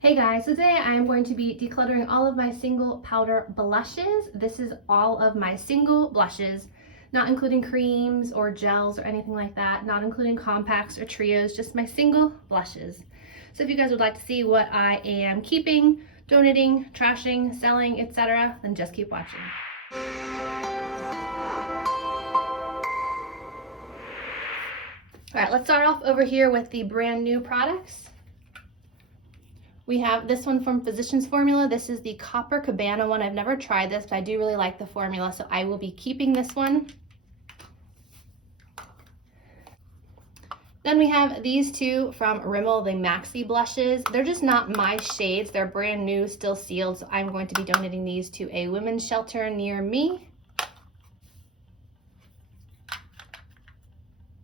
Hey guys, so today I'm going to be decluttering all of my single powder blushes. This is all of my single blushes, not including creams or gels or anything like that, not including compacts or trios, just my single blushes. So if you guys would like to see what I am keeping, donating, trashing, selling, etc., then just keep watching. All right, let's start off over here with the brand new products. We have this one from Physicians Formula. This is the Copper Cabana one. I've never tried this, but I do really like the formula, so I will be keeping this one. Then we have these two from Rimmel, the Maxi blushes. They're just not my shades. They're brand new, still sealed, so I'm going to be donating these to a women's shelter near me.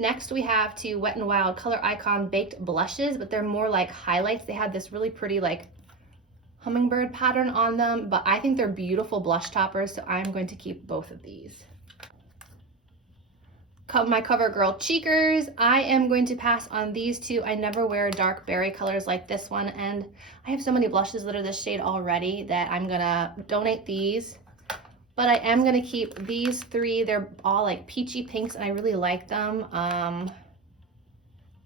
Next, we have two Wet n Wild Color Icon Baked Blushes, but they're more like highlights. They have this really pretty like hummingbird pattern on them, but I think they're beautiful blush toppers, so I'm going to keep both of these. My CoverGirl Cheekers, I am going to pass on these two. I never wear dark berry colors like this one, and I have so many blushes that are this shade already that I'm gonna donate these. But I am gonna keep these three. They're all like peachy pinks and I really like them.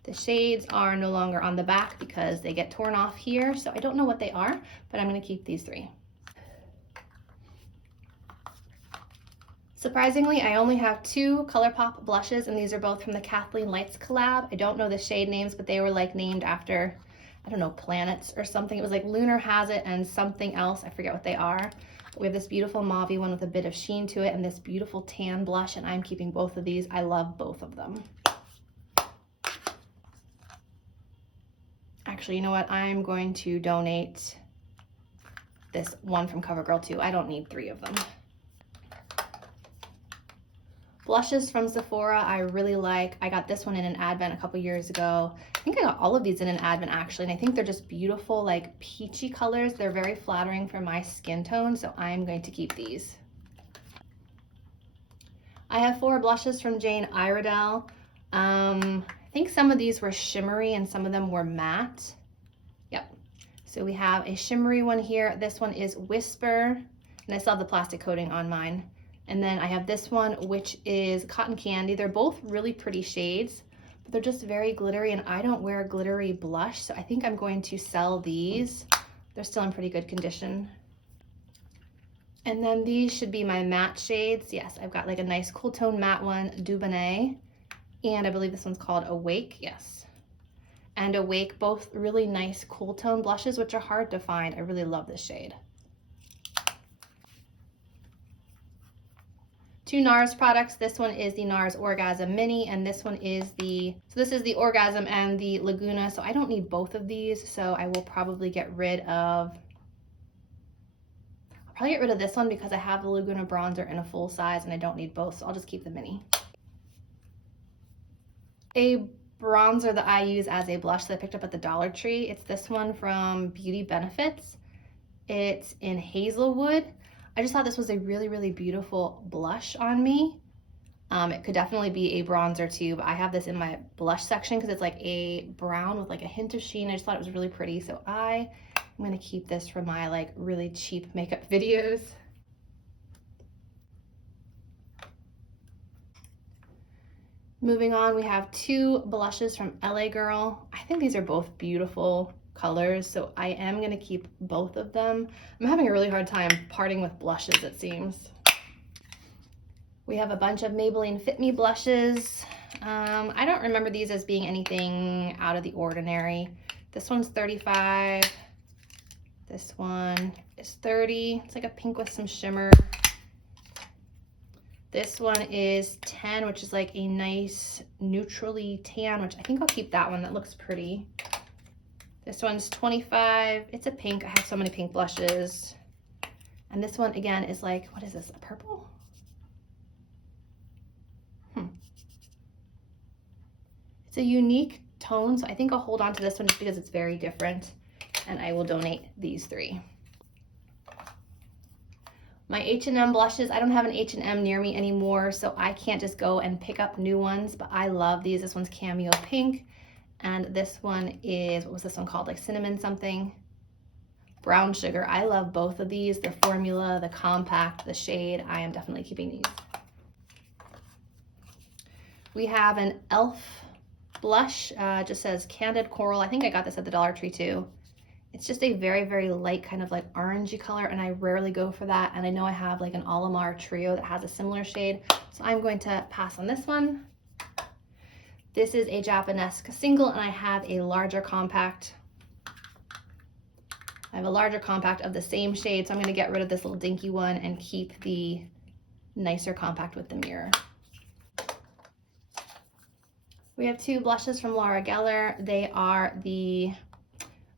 The shades are no longer on the back because they get torn off here. So I don't know what they are, but I'm gonna keep these three. Surprisingly, I only have two ColourPop blushes and these are both from the Kathleen Lights collab. I don't know the shade names, but they were like named after, I don't know, planets or something. It was like Lunar Has It and something else. I forget what they are. We have this beautiful mauve one with a bit of sheen to it and this beautiful tan blush, and I'm keeping both of these. I love both of them. Actually, you know what? I'm going to donate this one from CoverGirl too. I don't need three of them. Blushes from Sephora, I really like. I got this one in an Advent a couple years ago. I think I got all of these in an Advent actually, and I think they're just beautiful, like peachy colors. They're very flattering for my skin tone, so I'm going to keep these. I have four blushes from Jane Iredale. I think some of these were shimmery and some of them were matte. Yep. So we have a shimmery one here. This one is Whisper, and I still have the plastic coating on mine. And then I have this one, which is Cotton Candy. They're both really pretty shades, but they're just very glittery, and I don't wear glittery blush, so I think I'm going to sell these. They're still in pretty good condition. And then these should be my matte shades. Yes, I've got like a nice cool tone matte one, Dubonnet, and I believe this one's called Awake, yes. And Awake, both really nice cool tone blushes, which are hard to find. I really love this shade. Two Nars products. This one is the Nars Orgasm Mini, and this one is this is the Orgasm and the Laguna, so I don't need both of these, so I will probably get rid of, this one because I have the Laguna bronzer in a full size and I don't need both, so I'll just keep the Mini. A bronzer that I use as a blush that I picked up at the Dollar Tree, it's this one from Beauty Benefits. It's in Hazelwood. I just thought this was a really, really beautiful blush on me. It could definitely be a bronzer too, but I have this in my blush section because it's like a brown with like a hint of sheen. I just thought it was really pretty, so I'm gonna keep this for my like really cheap makeup videos. Moving on, we have two blushes from LA Girl. I think these are both beautiful colors, so I am gonna keep both of them. I'm having a really hard time parting with blushes, it seems. We have a bunch of Maybelline Fit Me blushes. I don't remember these as being anything out of the ordinary. This one's $35. This one is $30. It's like a pink with some shimmer. This one is $10, which is like a nice neutrally tan, which I think I'll keep that one. That looks pretty. This one's $25. It's a pink. I have so many pink blushes. And this one again is like, what is this, a purple? It's a unique tone, so I think I'll hold on to this one just because it's very different. And I will donate these three. My H&M blushes, I don't have an H&M near me anymore, so I can't just go and pick up new ones, but I love these. This one's Cameo Pink. And this one is, what was this one called? Like cinnamon something. Brown Sugar. I love both of these, the formula, the compact, the shade. I am definitely keeping these. We have an e.l.f. blush, just says Candid Coral. I think I got this at the Dollar Tree too. It's just a very, very light kind of like orangey color, and I rarely go for that. And I know I have like an Alamar trio that has a similar shade, so I'm going to pass on this one. This is a Japanesque single, and I have a larger compact. I have a larger compact of the same shade, so I'm gonna get rid of this little dinky one and keep the nicer compact with the mirror. We have two blushes from Laura Geller. They are the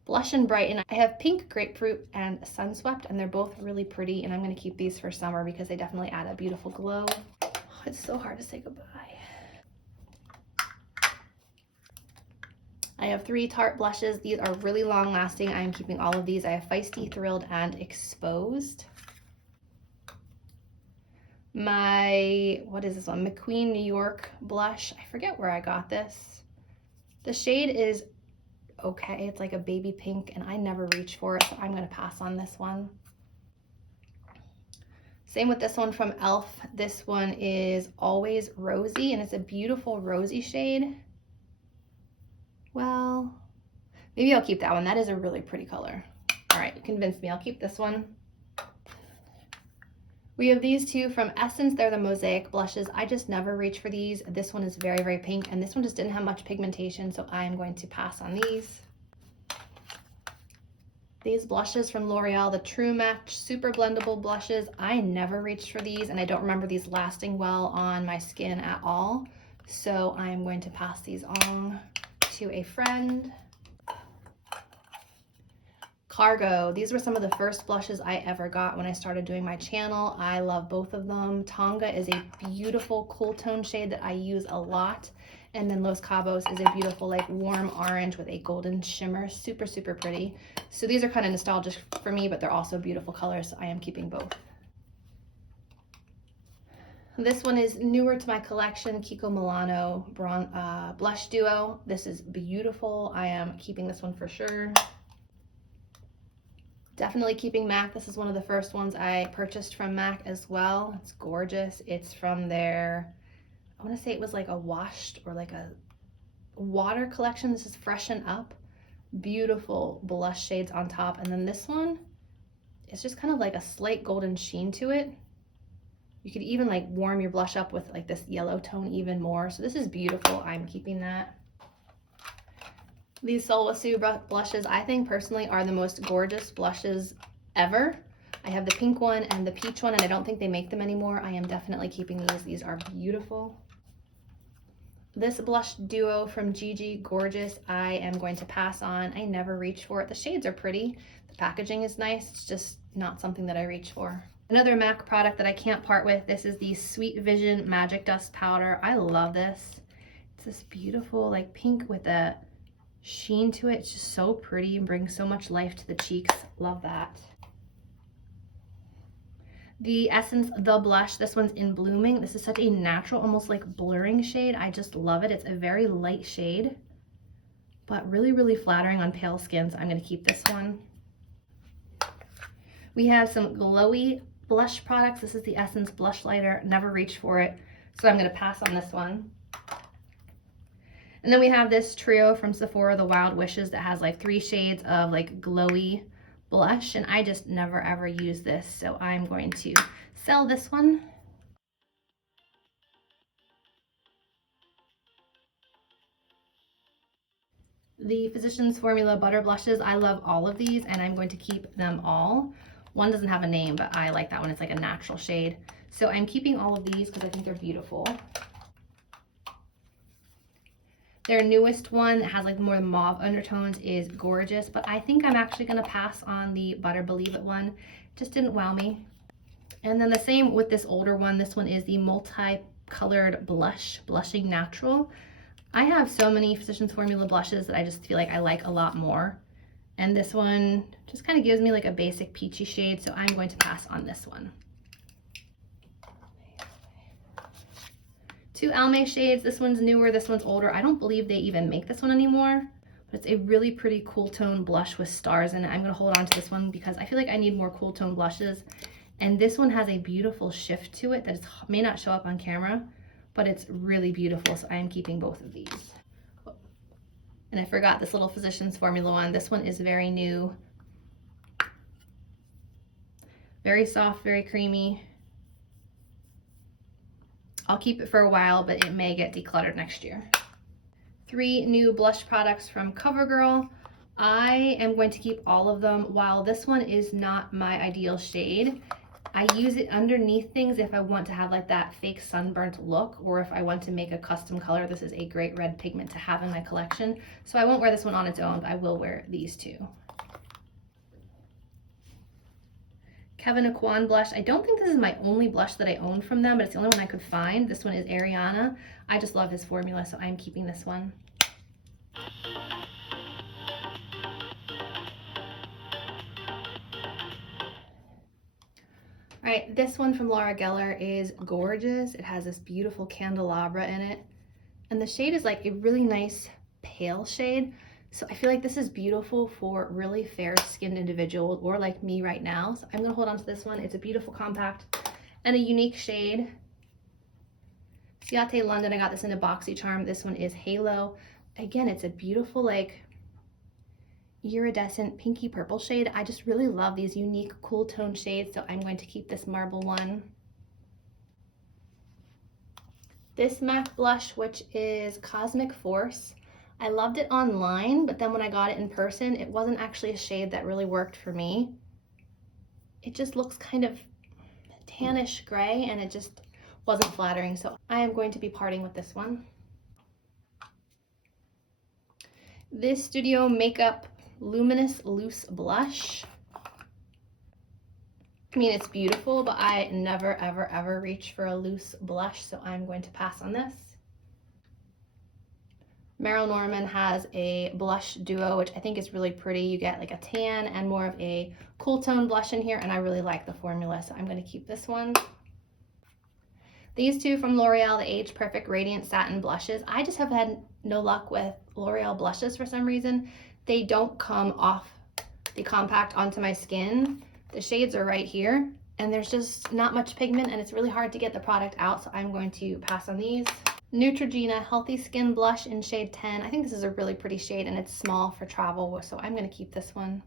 Blush and Brighten. I have Pink Grapefruit and Sunswept, and they're both really pretty, and I'm gonna keep these for summer because they definitely add a beautiful glow. Oh, it's so hard to say goodbye. I have three Tarte blushes. These are really long lasting. I am keeping all of these. I have Feisty, Thrilled, and Exposed. My, what is this one? McQueen New York blush. I forget where I got this. The shade is okay. It's like a baby pink, and I never reach for it, so I'm gonna pass on this one. Same with this one from e.l.f. This one is Always Rosy, and it's a beautiful rosy shade. Well, maybe I'll keep that one. That is a really pretty color. All right, you convinced me. I'll keep this one. We have these two from Essence. They're the Mosaic blushes. I just never reach for these. This one is very, very pink, and this one just didn't have much pigmentation, so I am going to pass on these. These blushes from L'Oreal, the True Match Super Blendable Blushes. I never reached for these, and I don't remember these lasting well on my skin at all, so I am going to pass these on to a friend. Cargo. These were some of the first blushes I ever got when I started doing my channel. I love both of them. Tonga is a beautiful cool tone shade that I use a lot. And then Los Cabos is a beautiful like warm orange with a golden shimmer. Super, super pretty. So these are kind of nostalgic for me, but they're also beautiful colors, so I am keeping both. This one is newer to my collection, Kiko Milano Blush Duo. This is beautiful. I am keeping this one for sure. Definitely keeping MAC. This is one of the first ones I purchased from MAC as well. It's gorgeous. It's from their, I want to say it was like a washed or like a water collection. This is Freshen Up. Beautiful blush shades on top. And then this one, it's just kind of like a slight golden sheen to it. You could even like warm your blush up with like this yellow tone even more. So this is beautiful. I'm keeping that. These Solwasu blushes, I think personally are the most gorgeous blushes ever. I have the pink one and the peach one, and I don't think they make them anymore. I am definitely keeping these. These are beautiful. This blush duo from Gigi, gorgeous. I am going to pass on. I never reach for it. The shades are pretty. The packaging is nice. It's just not something that I reach for. Another MAC product that I can't part with, this is the Sweet Vision Magic Dust Powder. I love this. It's this beautiful like pink with a sheen to it. It's just so pretty and brings so much life to the cheeks. Love that. The Essence The Blush, this one's in Blooming. This is such a natural, almost like blurring shade. I just love it. It's a very light shade, but really, really flattering on pale skin, so I'm gonna keep this one. We have some glowy blush products. This is the Essence Blush Lighter. Never reached for it, so I'm gonna pass on this one. And then we have this trio from Sephora, the Wild Wishes, that has like 3 shades of like glowy blush, and I just never ever use this, so I'm going to sell this one. The Physicians Formula Butter Blushes, I love all of these, and I'm going to keep them all. One doesn't have a name, but I like that one. It's like a natural shade. So I'm keeping all of these because I think they're beautiful. Their newest one that has like more mauve undertones is gorgeous, but I think I'm actually gonna pass on the Butter Believe It one. It just didn't wow me. And then the same with this older one. This one is the Multi-Colored Blush, Blushing Natural. I have so many Physicians Formula blushes that I just feel like I like a lot more. And this one just kind of gives me like a basic peachy shade, so I'm going to pass on this one. 2 Almay shades. This one's newer, this one's older. I don't believe they even make this one anymore, But it's a really pretty cool tone blush with stars in it. I'm gonna hold on to this one because I feel like I need more cool tone blushes. And this one has a beautiful shift to it that may not show up on camera, but it's really beautiful. So I am keeping both of these. And I forgot this little Physicians Formula one. This one is very new. Very soft, very creamy. I'll keep it for a while, but it may get decluttered next year. 3 new blush products from CoverGirl. I am going to keep all of them. While this one is not my ideal shade, I use it underneath things if I want to have like that fake sunburnt look, or if I want to make a custom color. This is a great red pigment to have in my collection. So I won't wear this one on its own, but I will wear these 2. Kevyn Aquan blush. I don't think this is my only blush that I own from them, but it's the only one I could find. This one is Ariana. I just love his formula, so I'm keeping this one. All right, this one from Laura Geller is gorgeous. It has this beautiful candelabra in it. And the shade is like a really nice pale shade. So I feel like this is beautiful for really fair-skinned individuals or like me right now. So I'm gonna hold on to this one. It's a beautiful compact and a unique shade. Ciate London, I got this in a BoxyCharm. This one is Halo. Again, it's a beautiful like iridescent pinky purple shade. I just really love these unique cool tone shades, so I'm going to keep this marble one. This MAC blush, which is Cosmic Force. I loved it online, but then when I got it in person, it wasn't actually a shade that really worked for me. It just looks kind of tannish gray, and it just wasn't flattering, so I am going to be parting with this one. This Studio Makeup Luminous Loose Blush. I mean, it's beautiful, but I never, ever, ever reach for a loose blush, so I'm going to pass on this. Meryl Norman has a blush duo, which I think is really pretty. You get like a tan and more of a cool tone blush in here, and I really like the formula, so I'm going to keep this one. These 2 from L'Oreal, the Age Perfect Radiant Satin Blushes. I just have had no luck with L'Oreal blushes for some reason. They don't come off the compact onto my skin. The shades are right here, and there's just not much pigment, and it's really hard to get the product out, so I'm going to pass on these. Neutrogena Healthy Skin Blush in shade 10. I think this is a really pretty shade, and it's small for travel, so I'm going to keep this one.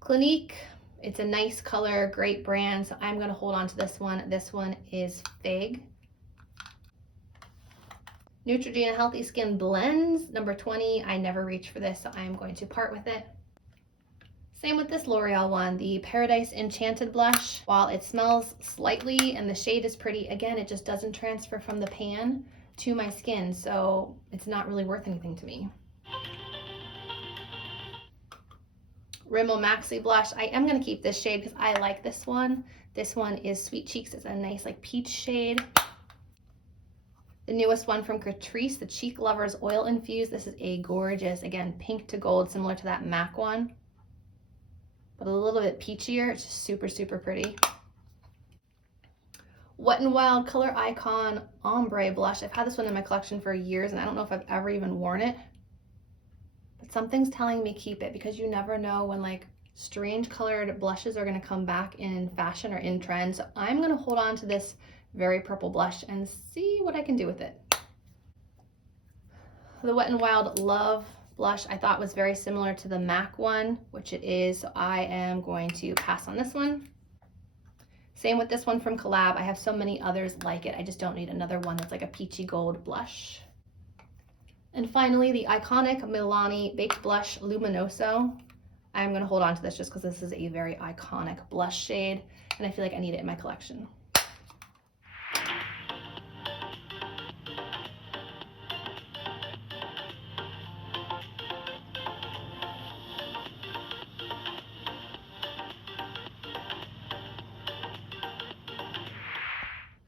Clinique. It's a nice color, great brand, so I'm going to hold on to this one. This one is Fig. Neutrogena Healthy Skin Blends, number 20. I never reach for this, so I'm going to part with it. Same with this L'Oreal one, the Paradise Enchanted blush. While it smells slightly and the shade is pretty, again, it just doesn't transfer from the pan to my skin, so it's not really worth anything to me. Rimmel Maxi blush. I am going to keep this shade because I like this one. This one is Sweet Cheeks. It's a nice like peach shade. The newest one from Catrice, the Cheek Lovers Oil Infused. This is a gorgeous, again, pink to gold, similar to that MAC one, but a little bit peachier. It's just super, super pretty. Wet n Wild Color Icon Ombre blush. I've had this one in my collection for years, and I don't know if I've ever even worn it, but something's telling me keep it, because you never know when like strange colored blushes are going to come back in fashion or in trend. So I'm going to hold on to this very purple blush and see what I can do with it. The Wet n Wild Love blush I thought was very similar to the MAC one, which it is, so I am going to pass on this one. Same with this one from Collab. I have so many others like it. I just don't need another one that's like a peachy gold blush. And finally, the iconic Milani Baked Blush Luminoso. I'm going to hold on to this just because this is a very iconic blush shade, and I feel like I need it in my collection.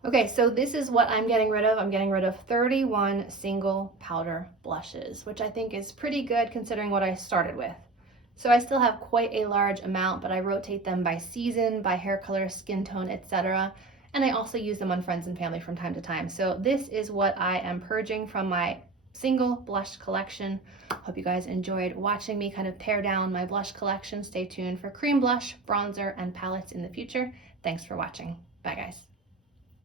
Okay, so this is what I'm getting rid of. I'm getting rid of 31 single powder blushes, which I think is pretty good considering what I started with. So I still have quite a large amount, but I rotate them by season, by hair color, skin tone, etc. And I also use them on friends and family from time to time. So this is what I am purging from my single blush collection. Hope you guys enjoyed watching me kind of pare down my blush collection. Stay tuned for cream blush, bronzer, and palettes in the future. Thanks for watching. Bye guys.